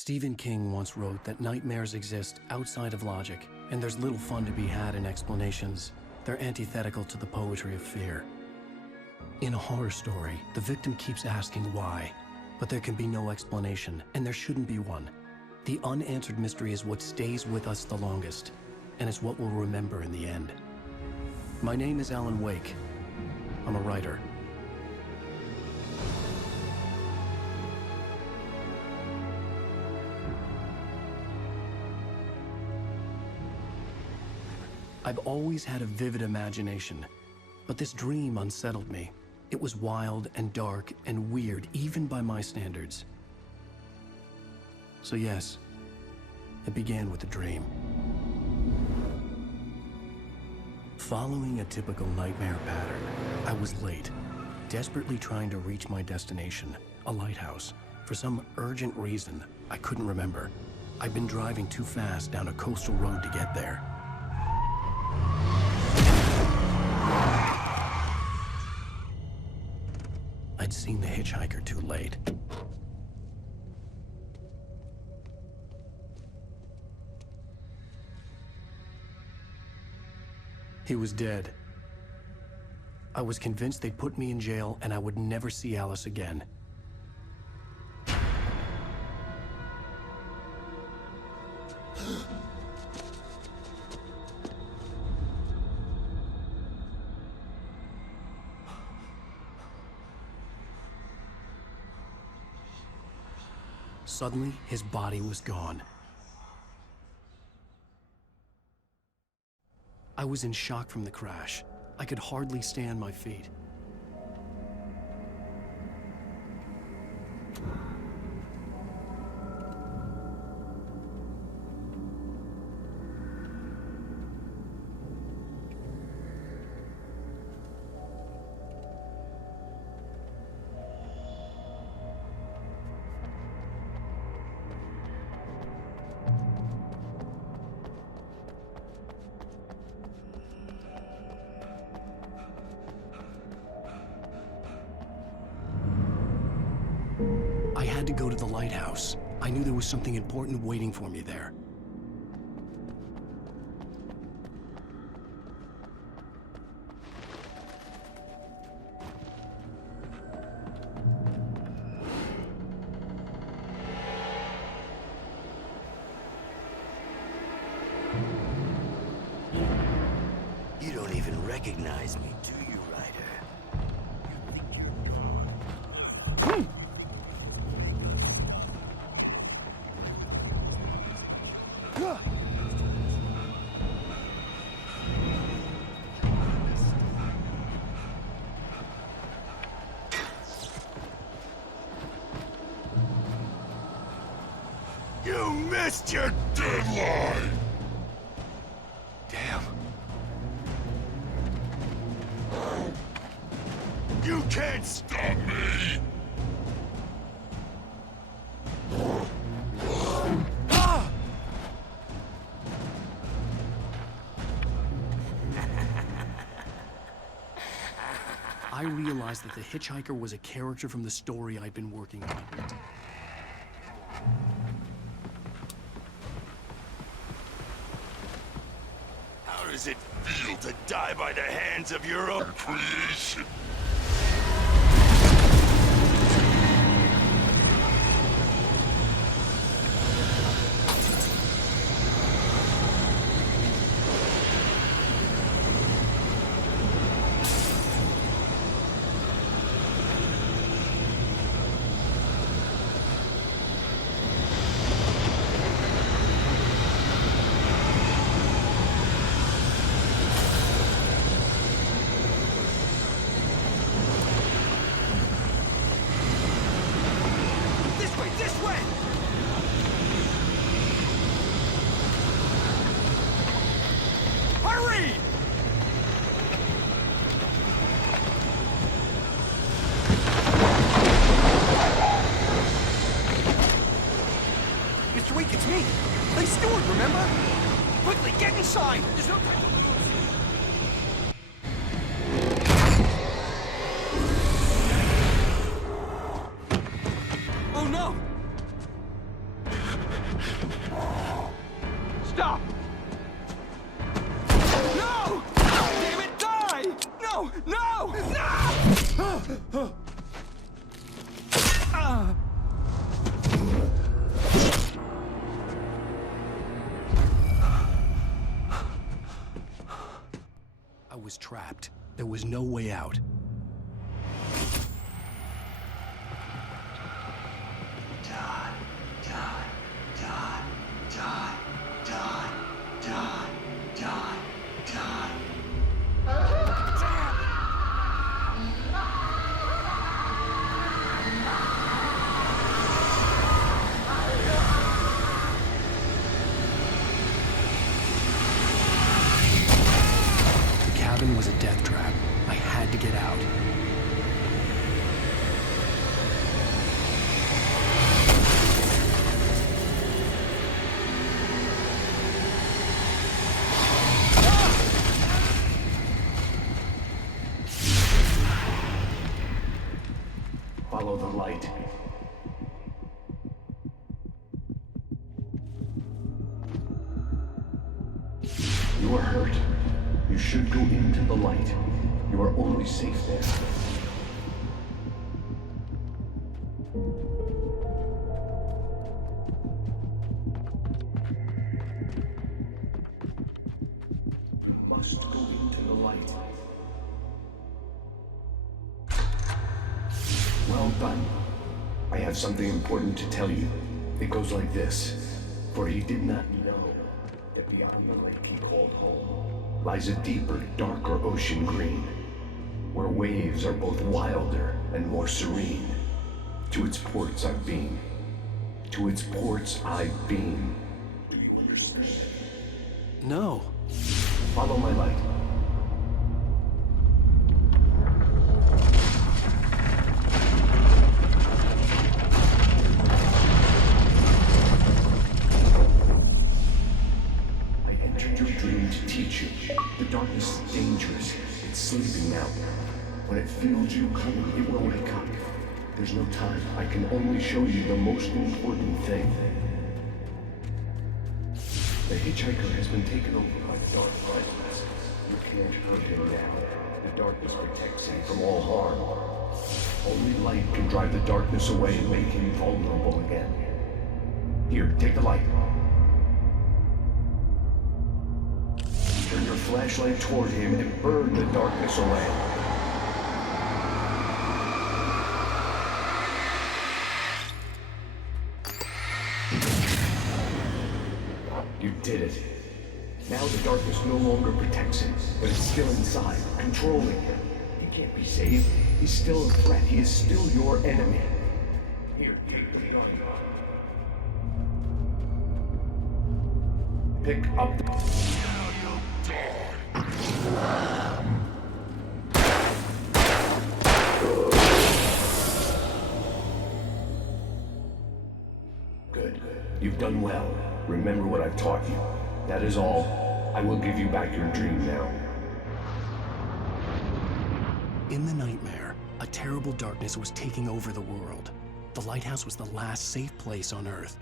Stephen King once wrote that nightmares exist outside of logic, and there's little fun to be had in explanations. They're antithetical to the poetry of fear. In a horror story, the victim keeps asking why, but there can be no explanation, and there shouldn't be one. The unanswered mystery is what stays with us the longest, and it's what we'll remember in the end. My name is Alan Wake. I'm a writer. I've always had a vivid imagination, but this dream unsettled me. It was wild and dark and weird, even by my standards. So yes, it began with a dream. Following a typical nightmare pattern, I was late, desperately trying to reach my destination, a lighthouse. For some urgent reason, I couldn't remember. I'd been driving too fast down a coastal road to get there. I'd seen the hitchhiker too late. He was dead. I was convinced they'd put me in jail and I would never see Alice again. Suddenly, his body was gone. I was in shock from the crash. I could hardly stay on my feet. I had to go to the lighthouse. I knew there was something important waiting for me there. You don't even recognize me, do you, Ryder? You think you're gone? You missed your deadline! Damn. You can't stop me! Ah! I realized that the hitchhiker was a character from the story I'd been working on. How does it feel to die by the hands of your own creation? I was trapped. There was no way out. Die, die, die, die, die, die, die, die. The cabin was a death trap. I had to get out. Follow the light. You are hurt. You should go into the light. You are only safe there. You must go into the light. Well done. I have something important to tell you. It goes like this. For he did not know that beyond the lake he called home lies a deeper, darker ocean green, where waves are both wilder and more serene. To its ports I've been. To its ports I've been. Do you understand? No. Follow my light. I entered your dream to teach you. The darkness is dangerous. It's sleeping now. When it feels you coming, it will wake up. There's no time. I can only show you the most important thing. The hitchhiker has been taken over by the dark darkness. You can't hurt him now. The darkness protects him from all harm. Only light can drive the darkness away and make him vulnerable again. Here, take the light. Turn your flashlight toward him and burn the darkness away. You did it. Now the darkness no longer protects him, but it's still inside, controlling him. He can't be saved. He's still a threat. He is still your enemy. Here, take the dark. Pick up the... Good. You've done well. Remember what I've taught you. That is all. I will give you back your dream now. In the nightmare, a terrible darkness was taking over the world. The lighthouse was the last safe place on Earth.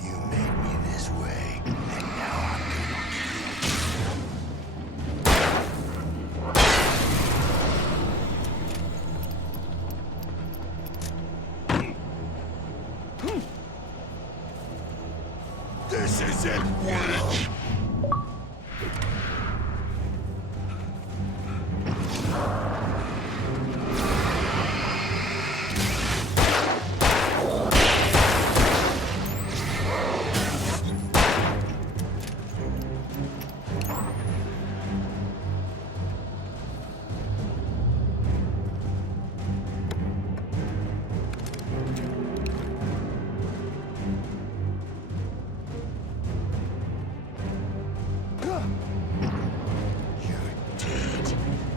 You made me this way, and now I'm gonna kill you. This isn't witch!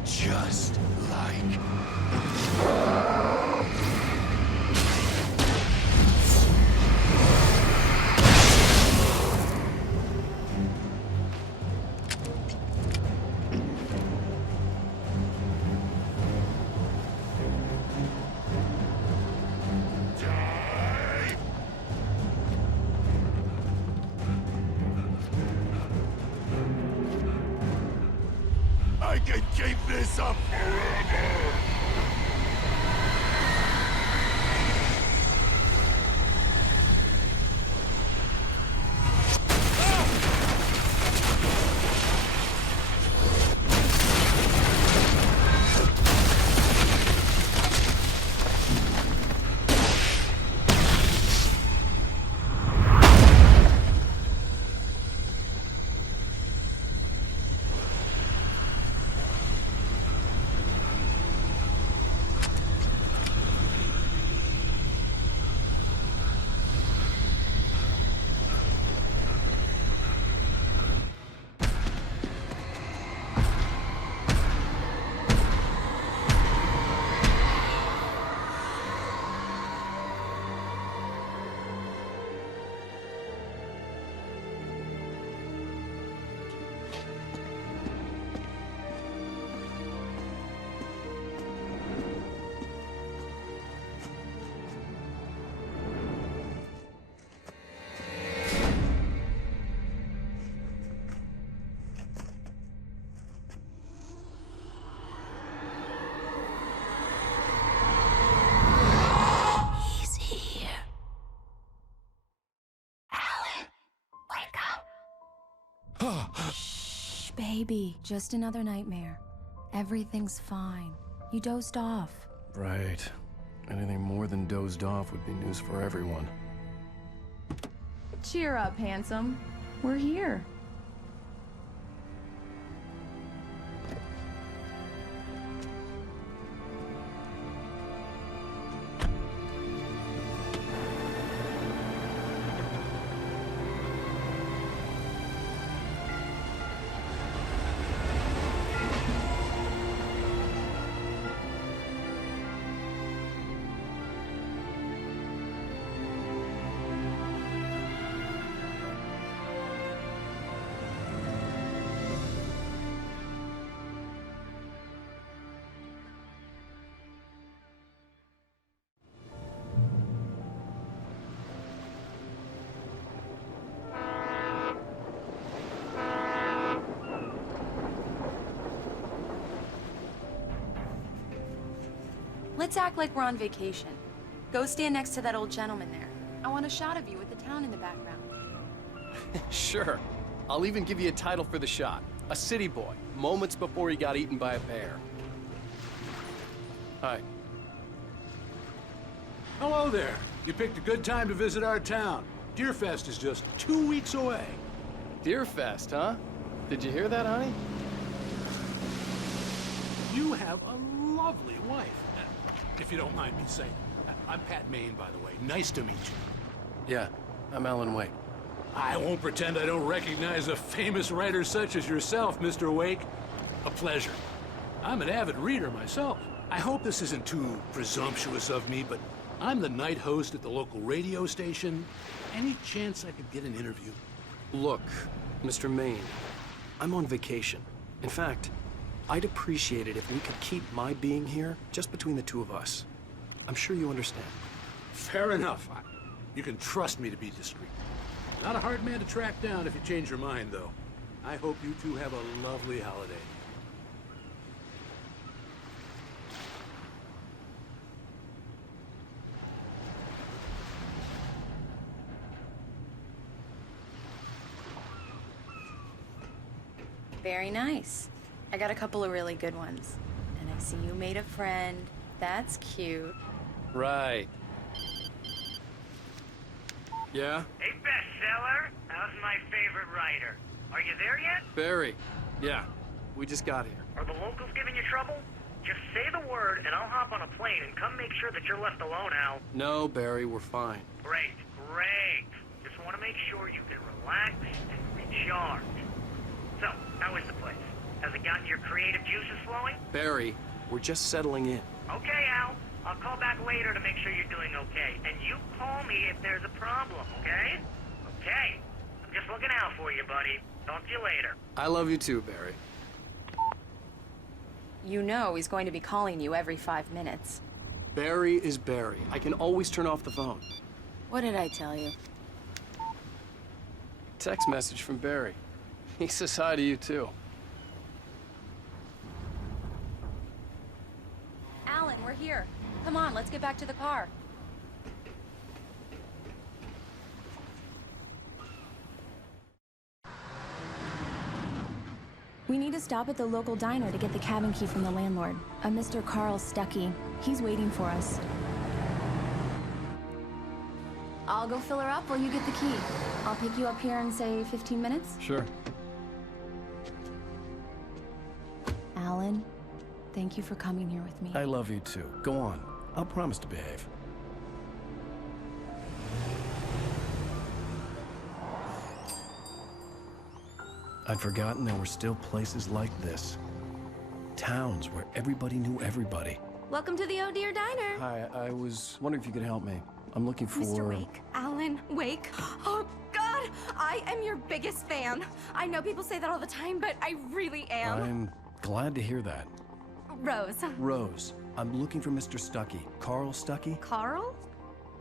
Just like... Die! I can keep this up forever! Baby, just another nightmare. Everything's fine. You dozed off. Right. Anything more than dozed off would be news for everyone. Cheer up, handsome. We're here. Let's act like we're on vacation. Go stand next to that old gentleman there. I want a shot of you with the town in the background. Sure. I'll even give you a title for the shot. A city boy, moments before he got eaten by a bear. Hi. Hello there. You picked a good time to visit our town. Deerfest is just 2 weeks away. Deerfest, huh? Did you hear that, honey? You have a lovely wife, if you don't mind me saying. I'm Pat Maine, by the way. Nice to meet you. Yeah, I'm Alan Wake. I won't pretend I don't recognize a famous writer such as yourself, Mr. Wake. A pleasure. I'm an avid reader myself. I hope this isn't too presumptuous of me, but I'm the night host at the local radio station. Any chance I could get an interview? Look, Mr. Maine, I'm on vacation. In fact, I'd appreciate it if we could keep my being here just between the two of us. I'm sure you understand. Fair enough. You can trust me to be discreet. Not a hard man to track down if you change your mind, though. I hope you two have a lovely holiday. Very nice. I got a couple of really good ones. And I see you made a friend. That's cute. Right. Yeah? Hey, bestseller. How's my favorite writer? Are you there yet? Barry. Yeah, we just got here. Are the locals giving you trouble? Just say the word and I'll hop on a plane and come make sure that you're left alone, Al. No, Barry, we're fine. Great, great. Just want to make sure you can relax and recharge. So, how is the place? Has it gotten your creative juices flowing? Barry, we're just settling in. Okay, Al. I'll call back later to make sure you're doing okay. And you call me if there's a problem, okay? Okay. I'm just looking out for you, buddy. Talk to you later. I love you too, Barry. You know he's going to be calling you every 5 minutes. Barry is Barry. I can always turn off the phone. What did I tell you? Text message from Barry. He says hi to you too. Alan, we're here. Come on, let's get back to the car. We need to stop at the local diner to get the cabin key from the landlord, a Mr. Carl Stuckey. He's waiting for us. I'll go fill her up while you get the key. I'll pick you up here in, say, 15 minutes? Sure. Alan, thank you for coming here with me. I love you too. Go on. I'll promise to behave. I'd forgotten there were still places like this. Towns where everybody knew everybody. Welcome to the Oh Dear Diner. Hi, I was wondering if you could help me. I'm looking for... Mr. Wake. Alan Wake. Oh, God! I am your biggest fan. I know people say that all the time, but I really am. I'm glad to hear that. Rose. Rose, I'm looking for Mr. Stuckey. Carl Stuckey? Carl?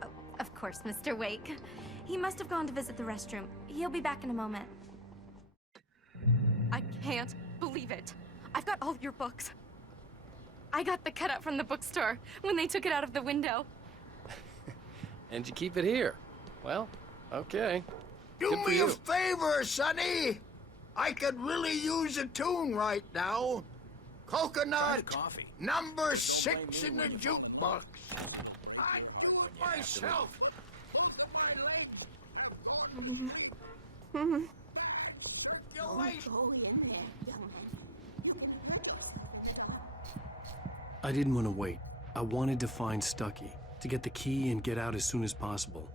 Oh, of course, Mr. Wake. He must have gone to visit the restroom. He'll be back in a moment. I can't believe it. I've got all of your books. I got the cutout from the bookstore when they took it out of the window. And you keep it here. Well, okay. Do Good for me a you. favor, Sonny! I could really use a tune right now. Coconut, coffee. number 6 in the jukebox. I'd do it myself. My legs have gone. Circulation. I didn't want to wait. I wanted to find Stucky, to get the key and get out as soon as possible.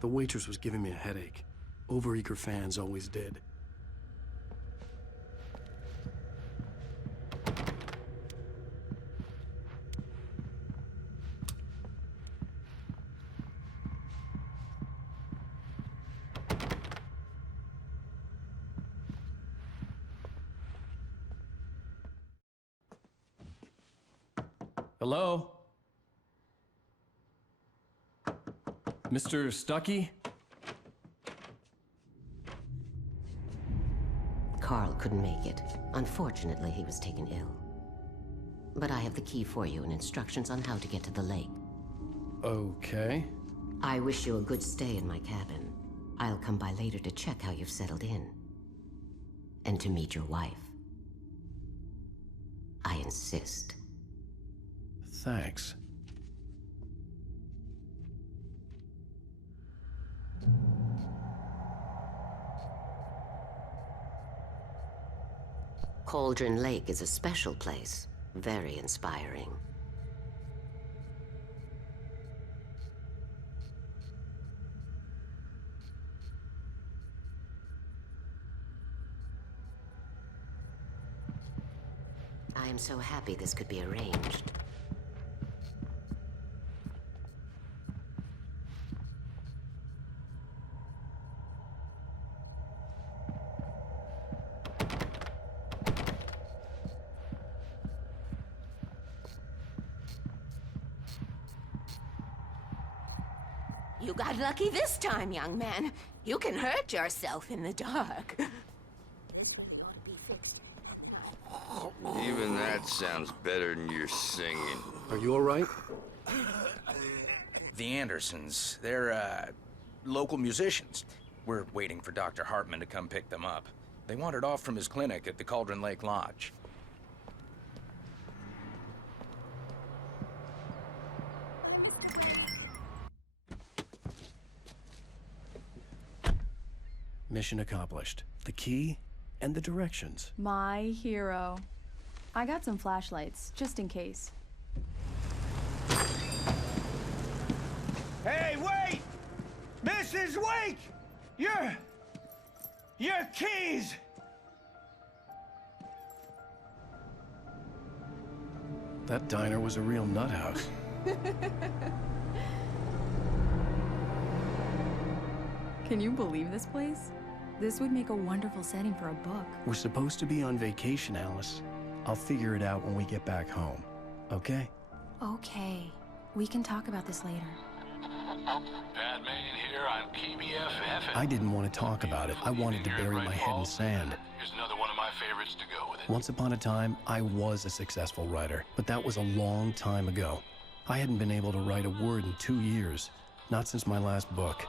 The waitress was giving me a headache. Overeager fans always did. Hello? Mr. Stucky? Carl couldn't make it. Unfortunately, he was taken ill. But I have the key for you and instructions on how to get to the lake. Okay. I wish you a good stay in my cabin. I'll come by later to check how you've settled in. And to meet your wife. I insist. Thanks. Cauldron Lake is a special place. Very inspiring. I am so happy this could be arranged. You got lucky this time, young man. You can hurt yourself in the dark. Even that sounds better than your singing. Are you all right? The Andersons, they're, local musicians. We're waiting for Dr. Hartman to come pick them up. They wandered off from his clinic at the Cauldron Lake Lodge. Mission accomplished. The key and the directions. My hero. I got some flashlights, just in case. Hey, wait! Mrs. Wake! Your keys! That diner was a real nut house. Can you believe this place? This would make a wonderful setting for a book. We're supposed to be on vacation, Alice. I'll figure it out when we get back home. Okay? Okay. We can talk about this later. Batman here on KBFF. I didn't want to talk about it. I wanted to bury my head in sand. Here's another one of my favorites to go with it. Once upon a time, I was a successful writer, but that was a long time ago. I hadn't been able to write a word in 2 years, not since my last book.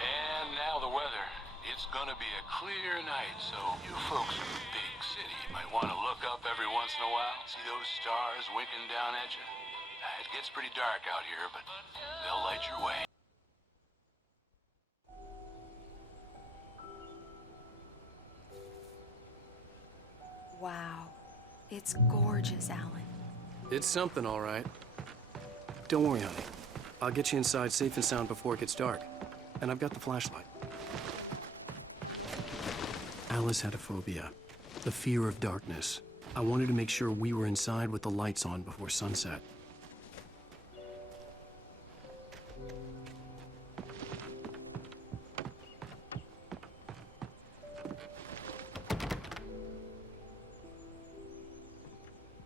And now the weather. It's gonna be a clear night, so you folks in the big city might want to look up every once in a while. See those stars winking down at you? It gets pretty dark out here, but they'll light your way. Wow. It's gorgeous, Alan. It's something, all right. Don't worry, honey. I'll get you inside safe and sound before it gets dark. And I've got the flashlight. Alice had a phobia, the fear of darkness. I wanted to make sure we were inside with the lights on before sunset.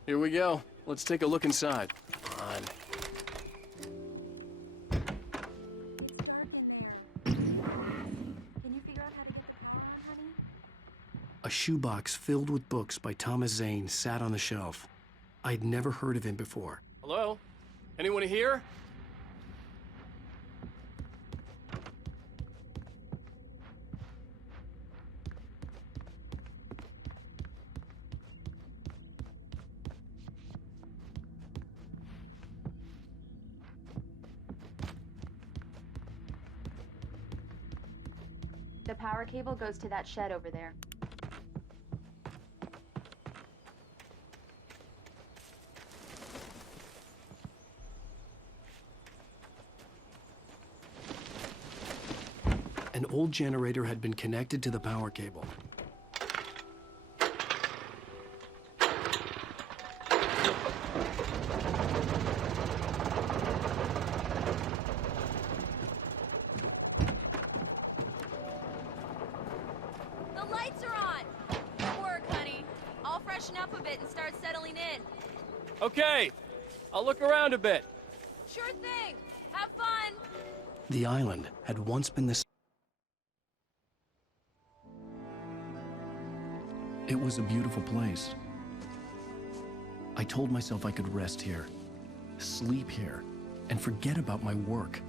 Here we go. Let's take a look inside. Come on. Can you figure out how to get the phone on, honey? A shoebox filled with books by Thomas Zane sat on the shelf. I'd never heard of him before. Hello? Anyone here? The power cable goes to that shed over there. An old generator had been connected to the power cable. The lights are on! Good work, honey. I'll freshen up a bit and start settling in. Okay, I'll look around a bit. Sure thing. Have fun. The island had once been the... It was a beautiful place. I told myself I could rest here, sleep here, and forget about my work.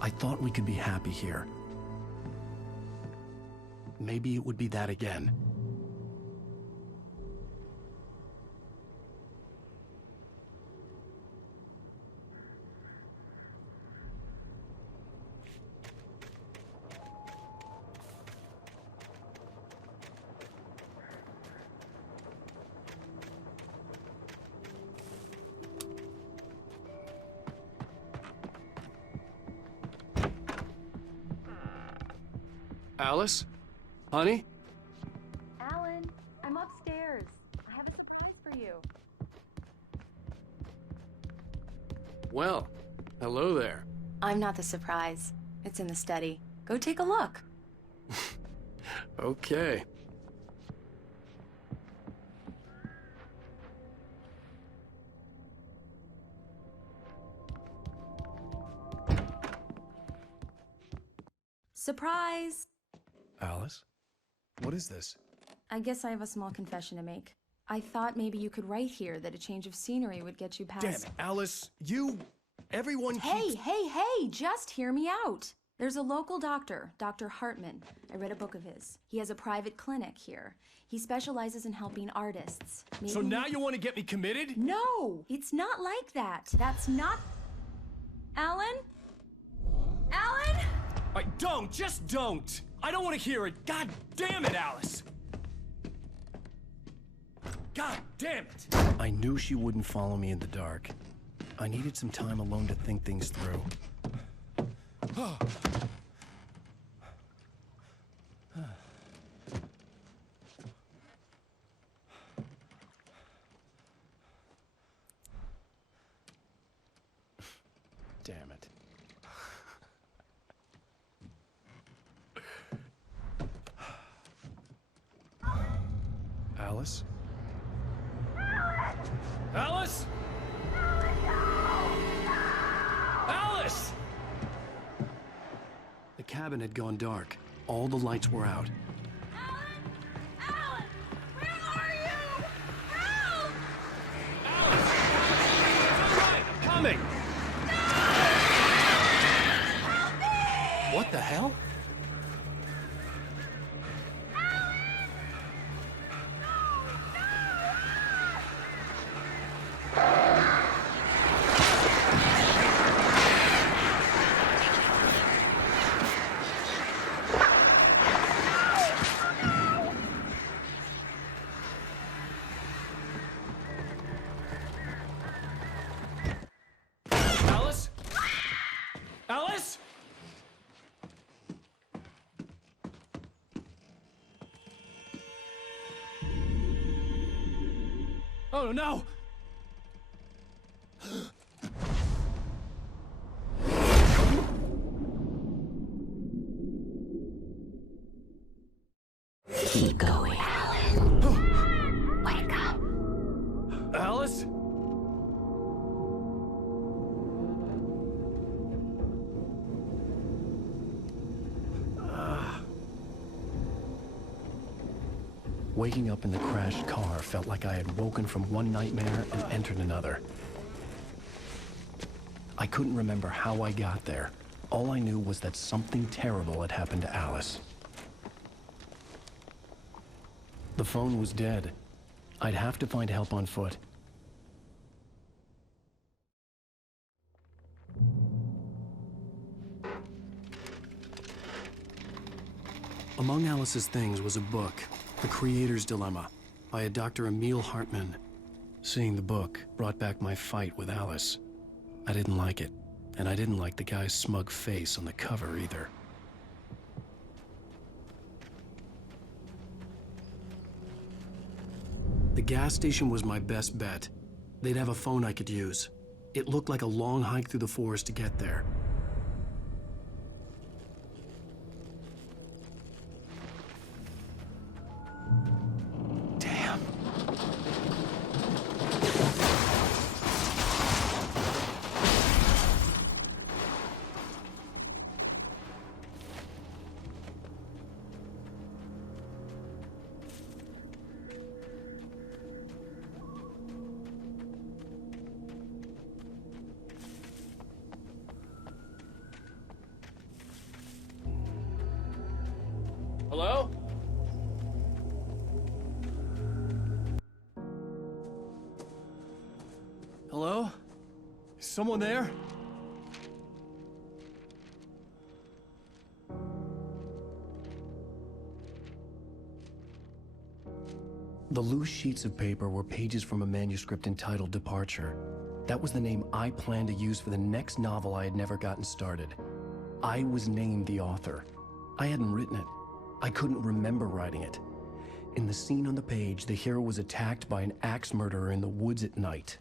I thought we could be happy here. Maybe it would be that again. Alice? Honey? Alan, I'm upstairs. I have a surprise for you. Well, hello there. I'm not the surprise. It's in the study. Go take a look. Okay. Surprise! Alice? What is this? I guess I have a small confession to make. I thought maybe you could write here that a change of scenery would get you past... Damn it, Alice, everyone Hey, hey, just hear me out. There's a local doctor, Dr. Hartman. I read a book of his. He has a private clinic here. He specializes in helping artists. Maybe... So now you want to get me committed? No, it's not like that. That's not... Alan? Alan? Just don't! I don't want to hear it! God damn it, Alice! God damn it! I knew she wouldn't follow me in the dark. I needed some time alone to think things through. Damn it. Alice? Alice? Alice! The cabin had gone dark. All the lights were out. Alan, where are you? Help! Alice! It's all right, I'm coming! Help me! What the hell? Alice? Alice? Oh no! Keep going, Alan. Wake up. Alice? Waking up in the crashed car felt like I had woken from one nightmare and entered another. I couldn't remember how I got there. All I knew was that something terrible had happened to Alice. The phone was dead. I'd have to find help on foot. Among Alice's things was a book, The Creator's Dilemma, by a Dr. Emil Hartman. Seeing the book brought back my fight with Alice. I didn't like it, and I didn't like the guy's smug face on the cover either. The gas station was my best bet. They'd have a phone I could use. It looked like a long hike through the forest to get there. Damn. Hello? Hello? Is someone there? The loose sheets of paper were pages from a manuscript entitled Departure. That was the name I planned to use for the next novel I had never gotten started. I was named the author. I hadn't written it. I couldn't remember writing it. In the scene on the page, the hero was attacked by an axe murderer in the woods at night.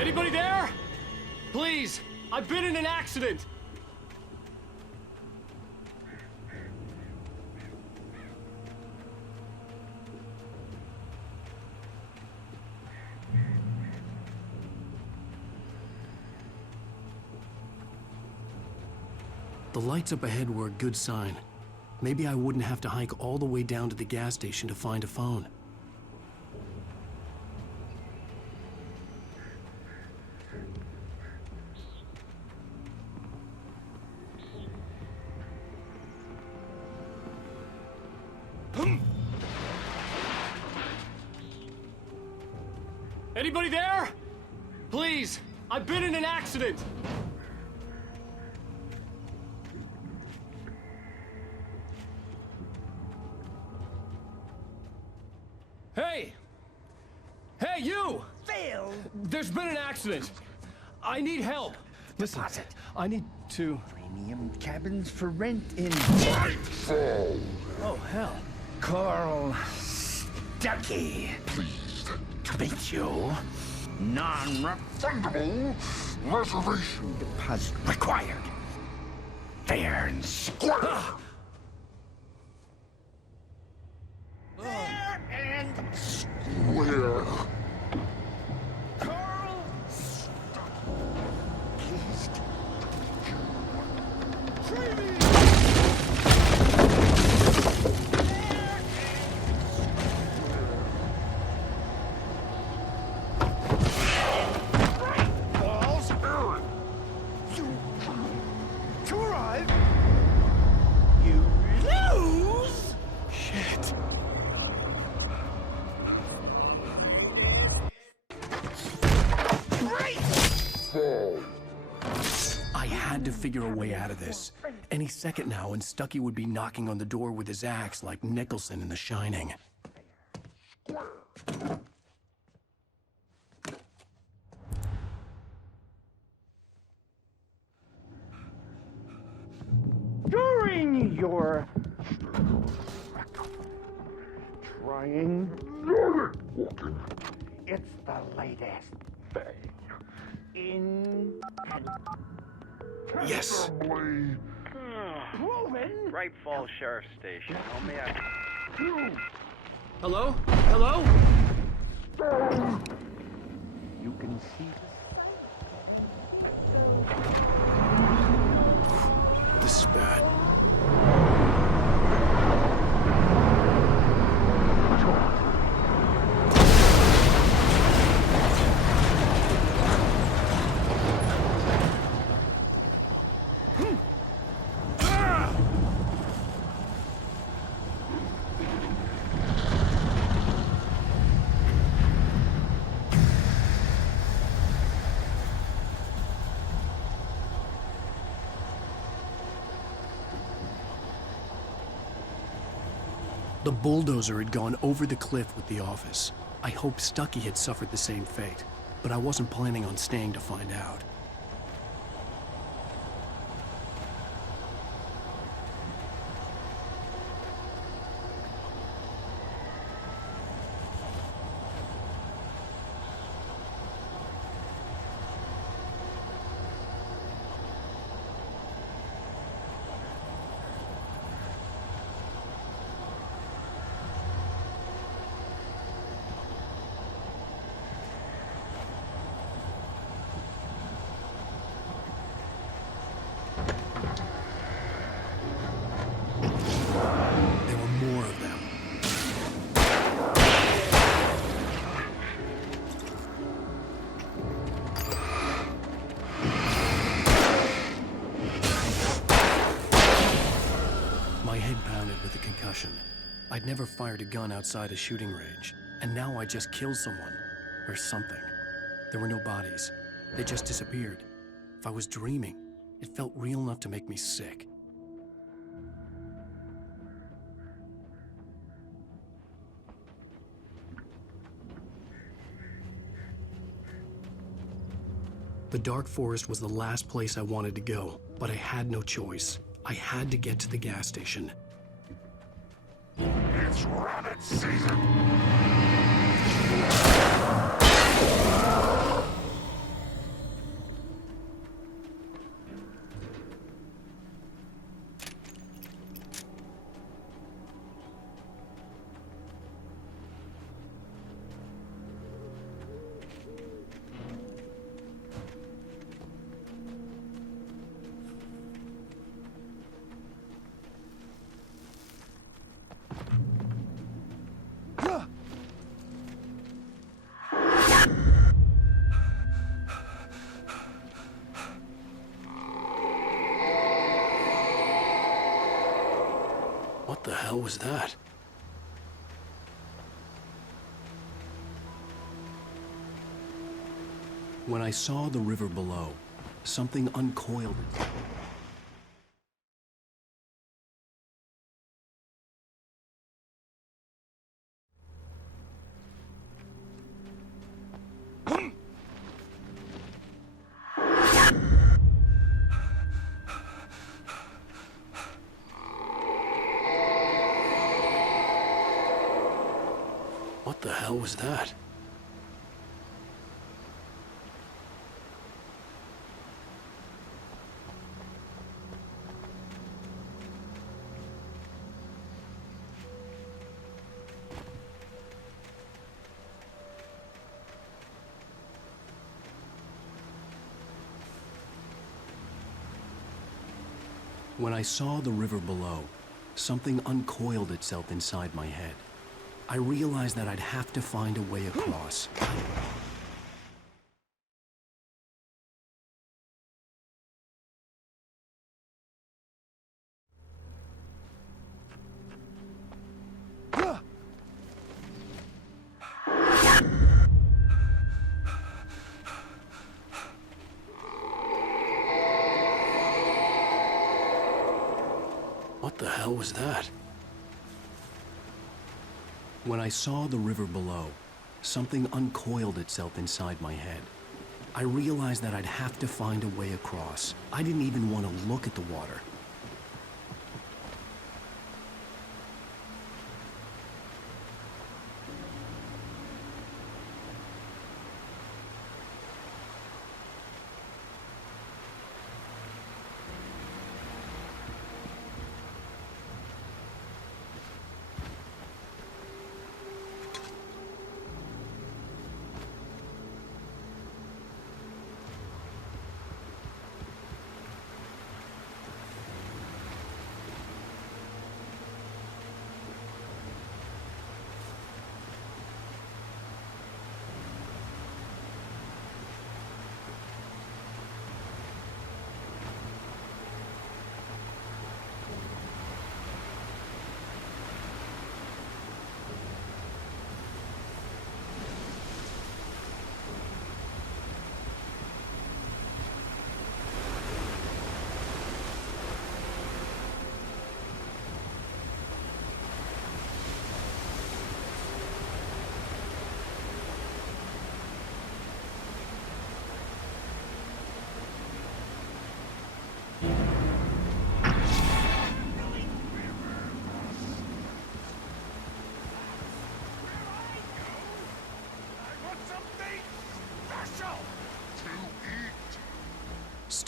Anybody there? Please, I've been in an accident. The lights up ahead were a good sign. Maybe I wouldn't have to hike all the way down to the gas station to find a phone. Anybody there? Please, I've been in an accident. Hey! Hey, you! Phil! There's been an accident. I need help. Listen, I need to... Premium cabins for rent in... Oh, hell. Carl Stuckey. Pleased To meet you. Non-refundable reservation deposit required. Fair and square. Fair and where Carl Stuckey. Pleased. I had to figure a way out of this. Any second now, and Stuckey would be knocking on the door with his axe like Nicholson in The Shining. During your trying, it's the latest thing in Yes. proven. Bright Falls Sheriff Station. How may I... Hello? Hello? You can see This is bad. The bulldozer had gone over the cliff with the office. I hoped Stucky had suffered the same fate, but I wasn't planning on staying to find out. I'd never fired a gun outside a shooting range, and now I just killed someone. Or something. There were no bodies. They just disappeared. If I was dreaming, it felt real enough to make me sick. The dark forest was the last place I wanted to go, but I had no choice. I had to get to the gas station. It's rabbit season. What the hell was that? When I saw the river below, something uncoiled. What the hell was that? When I saw the river below, something uncoiled itself inside my head. I realized that I'd have to find a way across. What the hell was that? When I saw the river below, something uncoiled itself inside my head. I realized that I'd have to find a way across. I didn't even want to look at the water.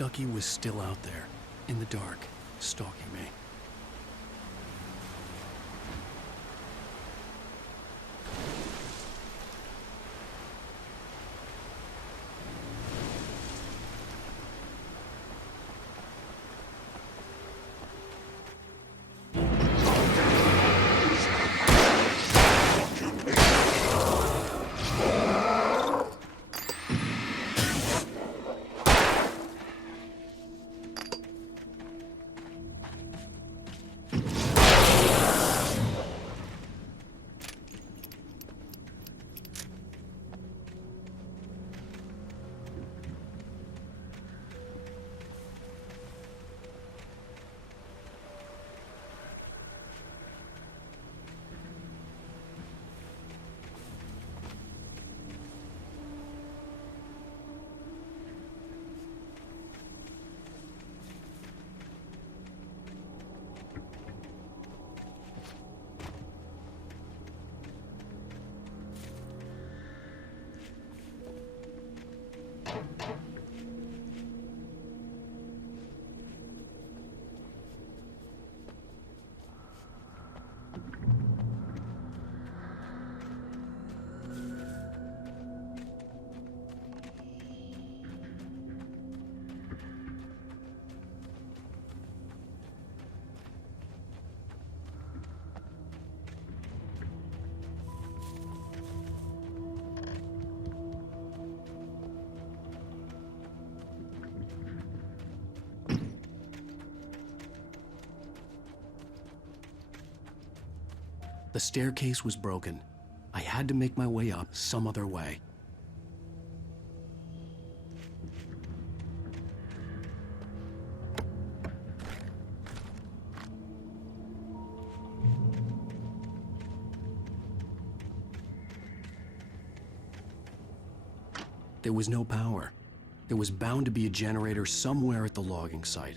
Stucky was still out there, in the dark, stalking me. The staircase was broken. I had to make my way up some other way. There was no power. There was bound to be a generator somewhere at the logging site.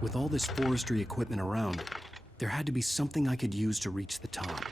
With all this forestry equipment around, there had to be something I could use to reach the top.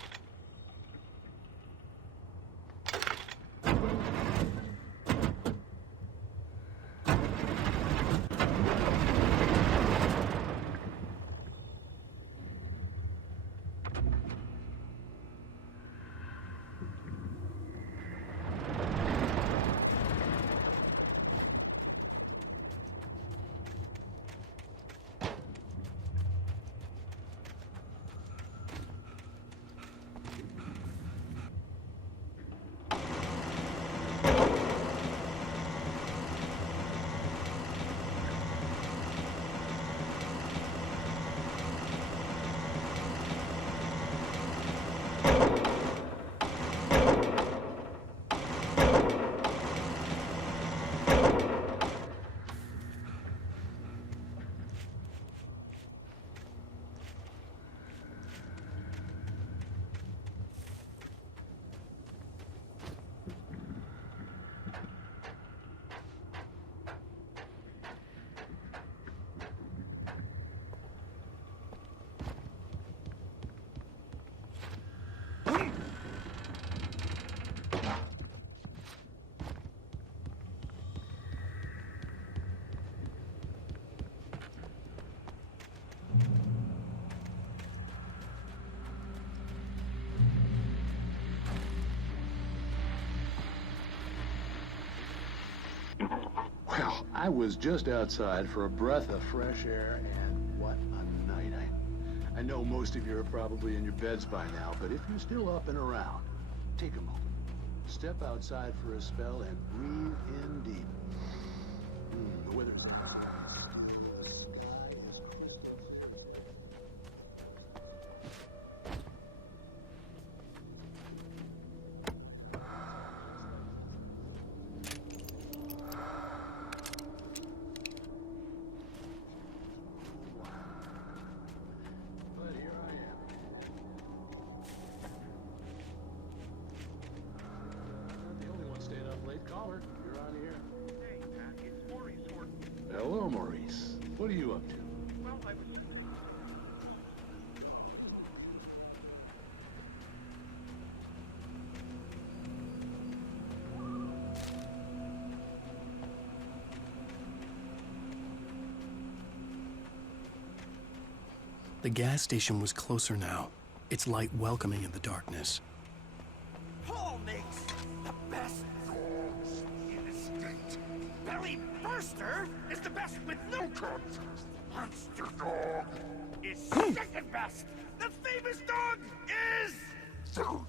Well, I was just outside for a breath of fresh air, and what a night. I I know most of you are probably in your beds by now, but if you're still up and around, take a moment. Step outside for a spell and breathe in deep. The weather's nice. The sky is but here I am. Not the only one staying up late. Caller, you're on here. Hey, Pat, it's Maurice Horton. Hello, Maurice. What are you up to? Well, I was... The gas station was closer now, its light welcoming in the darkness. Paul makes the best dogs in the state. Belly Burster is the best with no contest. Monster Dog is second best. The famous dog is... Food.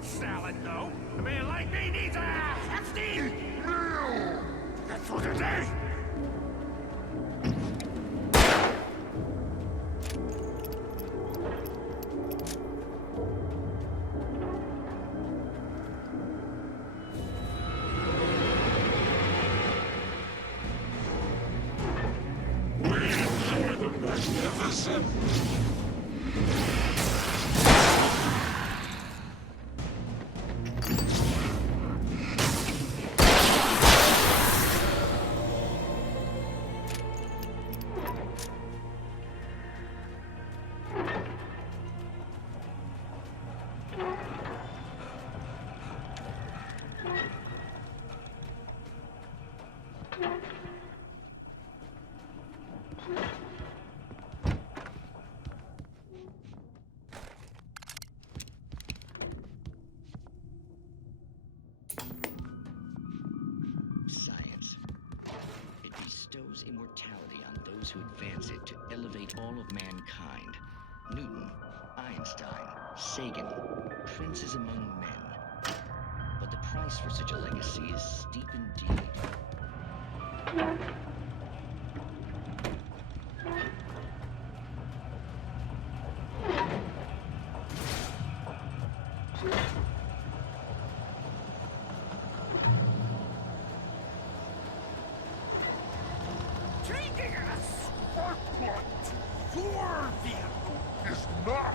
Salad, though. A man like me needs a hefty meal. That's for today. Magnificent. Immortality on those who advance it to elevate all of mankind. Newton, Einstein, Sagan, princes among men. But the price for such a legacy is steep indeed. Taking a sparkplug to your vehicle is not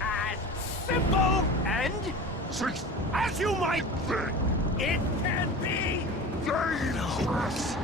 as simple and safe as you might think. It can be dangerous.